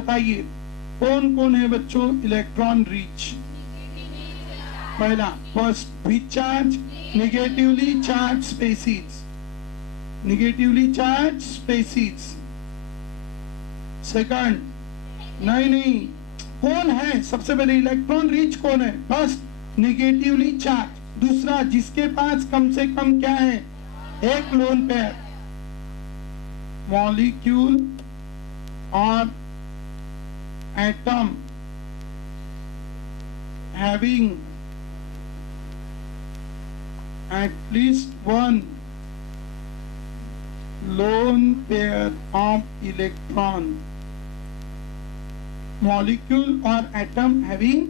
बताइए कौन कौन है बच्चों इलेक्ट्रॉन रीच? पहला, first which charge? Negatively charge species, negatively charge species. Second, नहीं, कौन है सबसे पहले इलेक्ट्रॉन रीच कौन है? First negatively charge. दूसरा, जिसके पास कम से कम क्या है? एक लोन पेयर, मॉलिक्यूल और atom having at least one lone pair of electron, molecule or atom having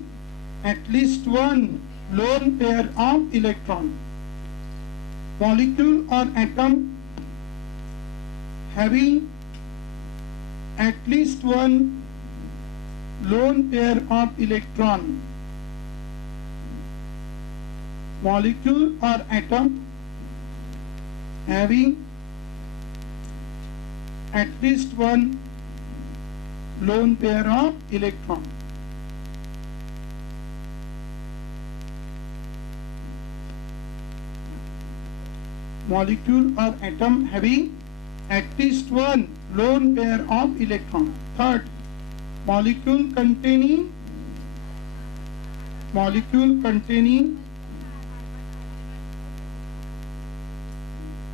at least one lone pair of electron, molecule or atom having at least one lone pair of electron, molecule or atom having at least one lone pair of electron. Molecule or atom having at least one lone pair of electron. Third, molecule containing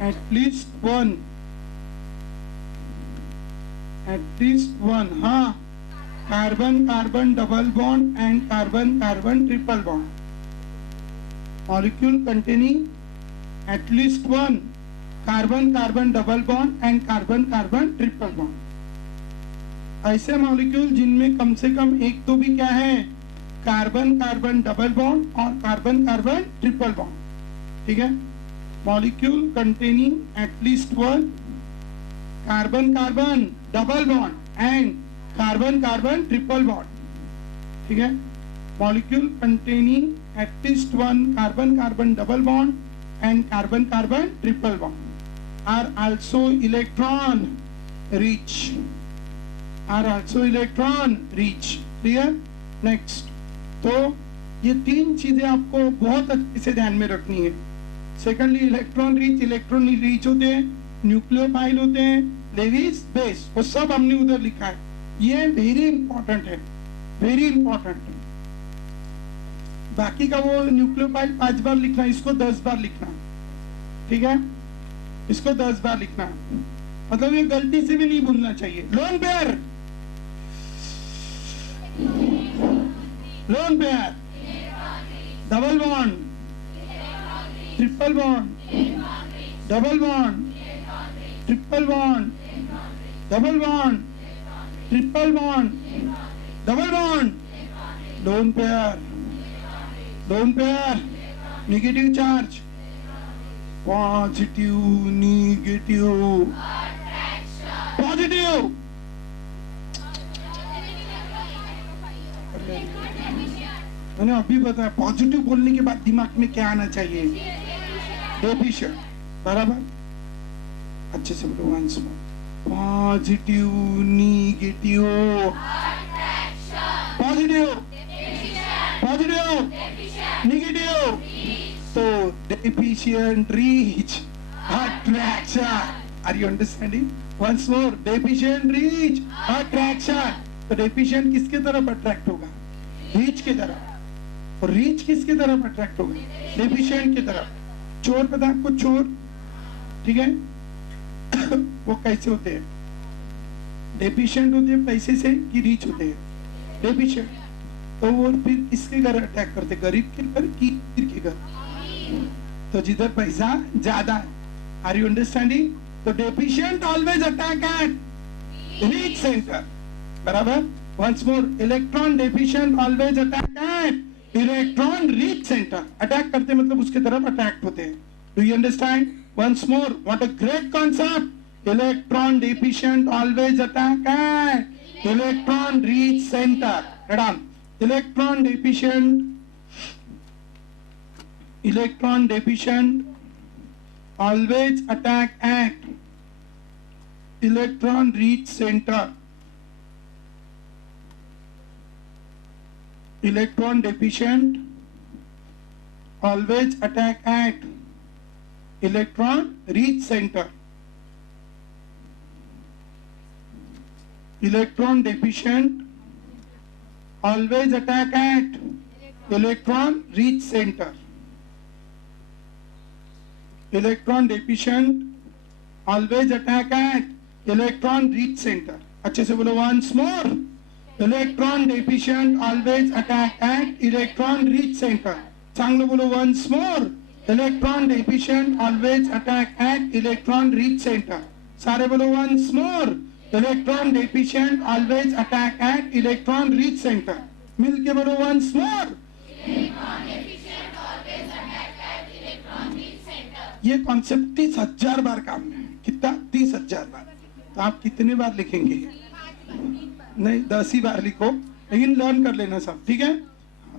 at least one हाँ, carbon carbon double bond and carbon carbon triple bond. Molecule containing at least one carbon carbon double bond and carbon carbon triple bond. ऐसे molecule जिनमें कम से कम एक तो भी क्या है? Carbon carbon double bond और कार्बन कार्बन ट्रिपल बॉन्ड। ठीक है, molecule containing at least one carbon carbon double bond and carbon carbon triple bond. ठीक है, molecule containing at least one carbon carbon double bond and carbon carbon triple bond are also electron rich, clear? next, तो ये तीन चीजें आपको बहुत अच्छे से ध्यान में रखनी है। सेकेंडली, इलेक्ट्रॉन रीच होते हैं, न्यूक्लियोफाइल होते हैं, लेविस बेस, वो सब हमने उधर लिखा है। ये वेरी इंपॉर्टेंट है, वेरी इंपॉर्टेंट है। बाकी का वो न्यूक्लियोफाइल 5 बार लिखना, इसको 10 बार लिखना। ठीक है, इसको 10 बार लिखना, मतलब ये गलती से भी नहीं भूलना चाहिए। Lone pair, double bond, triple bond, double bond, triple bond, double bond, triple bond, double bond, lone pair, negative charge, positive, negative, positive, मैंने अभी बताया पॉजिटिव बोलने के बाद दिमाग में क्या आना चाहिए? डेफिशिएंट, बराबर? अच्छे से बोलो, once more, positive, negative, positive, negative, तो deficient rich attraction. Are you understanding? Once more, deficient rich attraction. तो डेफिशिएंट किसके तरफ अट्रैक्ट होगा? रीच की तरफ। और रीच किसकी तरफ अट्रैक्ट होगा? डेफिशिएंट की तरफ। चोर पदार्थ को चोर, ठीक है, वो कैसे होते हैं? डेफिशिएंट होते हैं पैसे से कि रीच होते हैं? डेफिशिएंट। तो वो फिर किसके घर अटैक करते? गरीब के घर की अमीर के घर? तो जिधर पैसा ज्यादा है। Are you understanding? तो deficient always attack at rich centre, बराबर? Once more, electron deficient always attack at electron rich centre. Attack करते मतलब उसके तरफ अटैक होते हैं। Do you understand? Once more, what a great concept. Electron deficient always attack at electron rich centre. Madam, electron deficient always attack at electron reach center. electron deficient always attack at electron rich center. Electron deficient always attack at electron rich center. Electron deficient always attack at electron rich center. अच्छे से बोलो once more. Electron deficient always attack at electron rich center. चांगलं बोलो once more. Electron deficient always attack at electron rich center. सारे बोलो once more. Electron deficient always attack at electron rich center. मिलके बोलो once more. Electron deficient always attack at electron rich center. ये concept 30,000 बार काम में है. कितना? 30,000 बार. तो आप कितने बार लिखेंगे? नहीं, 10 ही बार लिखो, लेकिन लर्न कर लेना सब. ठीक है?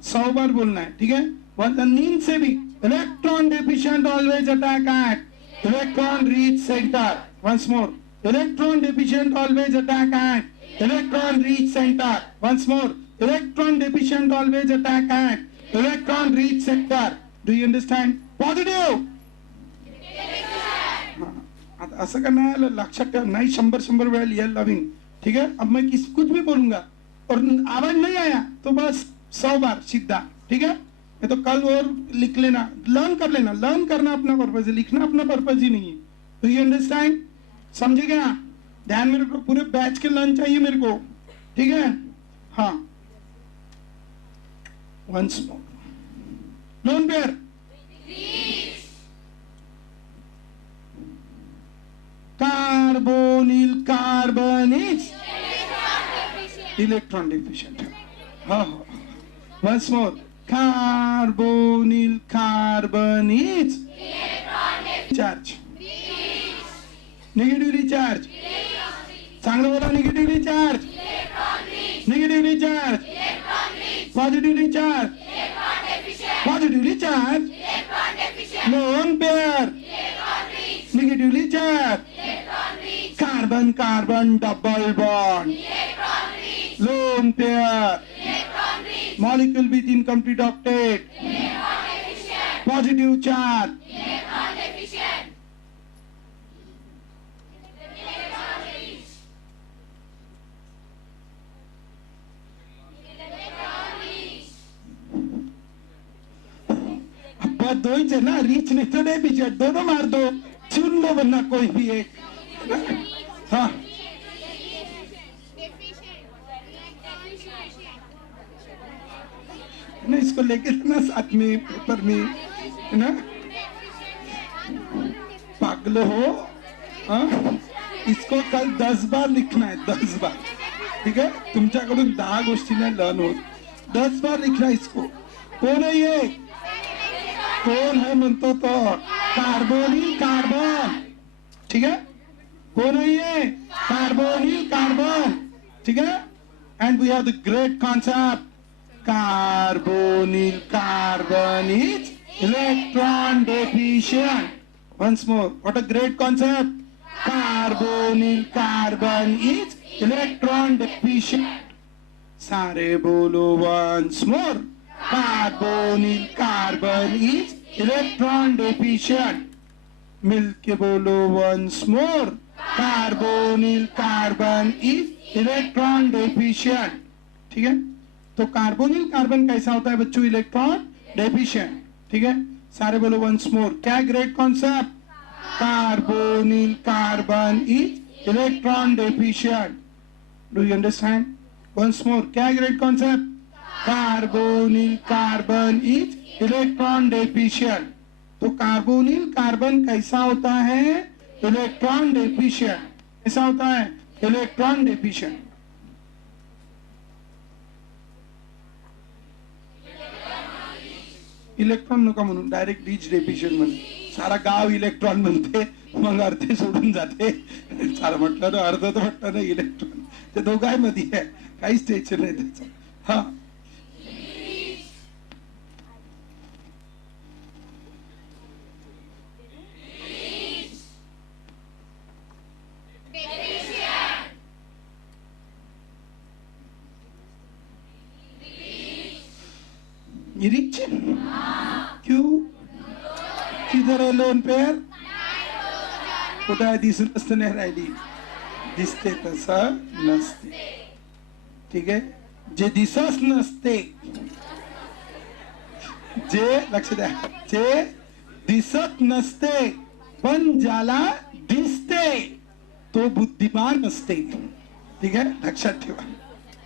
100 बार बोलना है. ठीक है? नींद से भी electron deficient always attack at electron rich centre. Once more. Electron deficient always attack at electron rich centre. Once more. Electron deficient always attack at electron rich centre. Do you understand? Positive. आता असं करना है, लक्षात ठेव. नाही 100 वेळा लिहायला लावीन. ठीक है? अब मैं कुछ भी बोलूंगा और आवाज नहीं आया तो बस 100 बार सीधा. ठीक है? ये तो कल और लिख लेना, लर्न कर लेना. लर्न करना अपना पर्पज है, लिखना अपना पर्पज ही नहीं है. तो यू अंडरस्टैंड? समझे क्या? ध्यान मेरे को, पूरे बैच के लर्न चाहिए मेरे को. ठीक है? हाँ, once more. Lone pair carbonyl carbon is electron deficient. हाँ हाँ, once more. Carbonyl carbon is charge. Negatively charged. चांगलं बोला. Negatively charged. Negatively charged. Positively charged. Positively charged. Lone pair. Negatively charged. Carbon carbon double bond. Lone pair. Molecule with incomplete octet. Positive charge. अब दो ही है ना, reach नहीं तो deficient. दोनों मार दो, चुन लो वरना कोई भी एक. हाँ, ना इसको लेके ना साथ में पेपर में, है ना? पागल हो. हाँ, इसको कल 10 बार लिखना है. 10 बार. ठीक है? तुमच्याकडून 10 गोष्टी नाही लर्न होत. 10 बार लिखना इसको. कौन है ये? कौन है म्हणतो तो? Carbonyl carbon. ठीक है? कौन है ये? Carbonyl carbon. ठीक है? And we have the great concept. Carbonyl carbon is electron deficient. Once more. What a great concept. Carbonyl carbon is electron deficient. Sare bolo once more. Carbonyl carbon is electron deficient. Milke bolo once more. Carbonyl carbon is electron deficient. ठीक है? तो carbonyl carbon कैसा होता है बच्चों? Electron deficient. ठीक है? सारे बोलो वंस मोर. क्या great concept? Carbonyl carbon is electron deficient. Do you understand? Once more. क्या great concept? Carbonyl carbon is electron deficient. तो कार्बोनिल कार्बन कैसा होता है? Electron deficient. कैसा होता है? Electron deficient. इलेक्ट्रॉन नका म्हणून, डायरेक्ट रीच डेफिशिएंट म्हणे. सारा गाव इलेक्ट्रॉन म्हणते, मग अर्धे सोडून जाते. सारा म्हटलं ना, अर्ध तर म्हटलं ना इलेक्ट्रॉन. ते दोघांमध्ये आहे, काहीच टेन्शन नाही त्याचं. हा, ये रिच क्यों? किधर आहे लोन पेअर? कुठं आहे? दिसत नाही राहिली. दिसते तसं नसते. ठीक आहे. जे दिसत नसते, जे लक्ष द्या, जे दिसत नसते पण ज्याला दिसते तो बुद्धिमान असते. ठीक आहे, लक्षात ठेवा.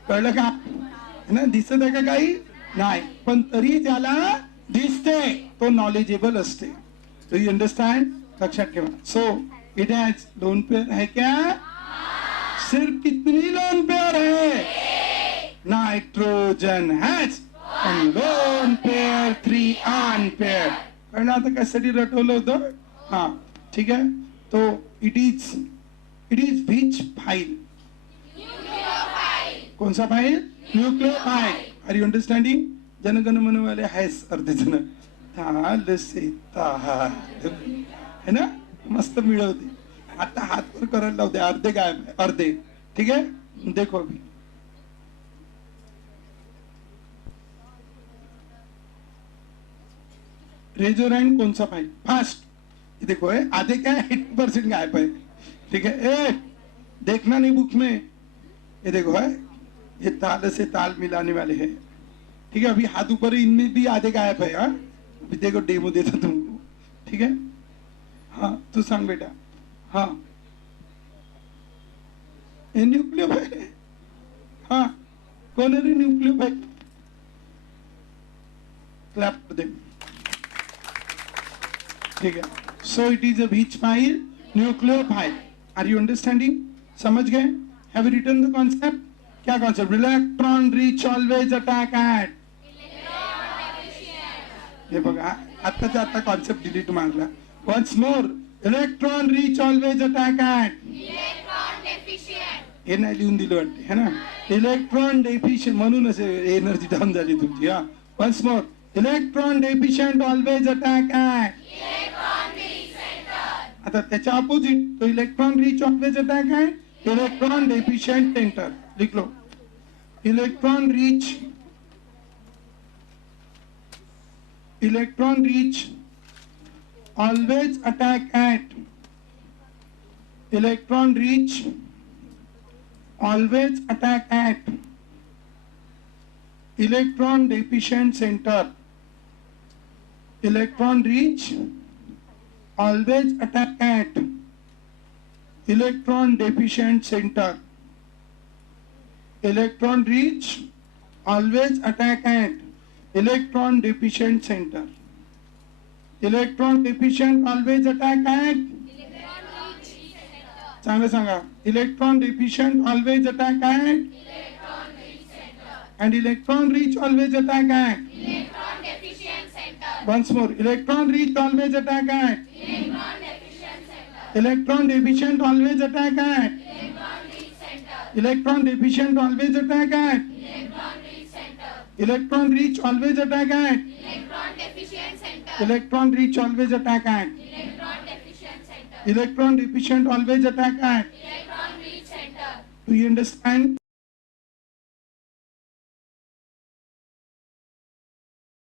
कळलं का? ना, दिसत आहे का काही? नाही, पण तरी ज्याला दिसते तो नॉलेजेबल असते. Do you understand? लक्षात ठेवा. So it has lone pair है क्या? सिर्फ कितनी लोन पेयर है? Nitrogen has lone pair 3 unpair. कळलं आता कशासाठी रटवलं होतं? हा, ठीक आहे. तो इट इज व्हिच फाईल? कौन सा file? Nucleophile. Are you understanding? जनगण मन वाले आहेस अर्धे जण. ताल से ताल है ना, मस्त मिळवते. आता हात वर करायला लावते. अर्धे गायब आहे, अर्धे. ठीक आहे, देखो अभी. रेजोरैंड कौन सा फाइल? फास्ट. देखो है, आधे क्या है? 80% गायब है. ठीक है, ए देखना नहीं बुक में. ये देखो है, ये ताल से ताल मिलाने वाले हैं. ठीक है, अभी हाथ ऊपर, इनमें भी आधे गायब है. हाँ, अभी देखो डेमो देता तुमको. ठीक है, हाँ तू सांग बेटा. हाँ, ये न्यूक्लियोफाइल है. हाँ, कौन है न्यूक्लियोफाइल? क्लैप कर दे. ठीक है. So it is a which file? Nucleophile. Are you understanding? समझ गए? Have you written the concept? क्या concept? Electron rich always attack at. हे बघा, आताच्या आता कॉन्सेप्ट डिलीट मारला. Once more. Electron rich always attack at. हे नाही लिहून दिलं वाटते, है ना? इलेक्ट्रॉन डेफिशियंट, म्हणूनच एनर्जी डाऊन झाली तुमची. हा, once more. Electron deficient always attack at. आता त्याच्या अपोजिट, तो electron rich always attack at electron deficient centre. लिख लो. Electron rich always attack at. Electron reach always attack at electron deficient center. Electron reach always attack at electron deficient center. Electron reach always attack at electron deficient center. Electron deficient always attack at. चांगलं सांगा. Electron deficient always attack at. And electron reach always attack at. Once more. Electron reach always attack at. Electron deficient always attack at. Electron deficient always attack at. Electron reach always attack at. Electron reach always attack at. Electron deficient always attack at. Do you understand?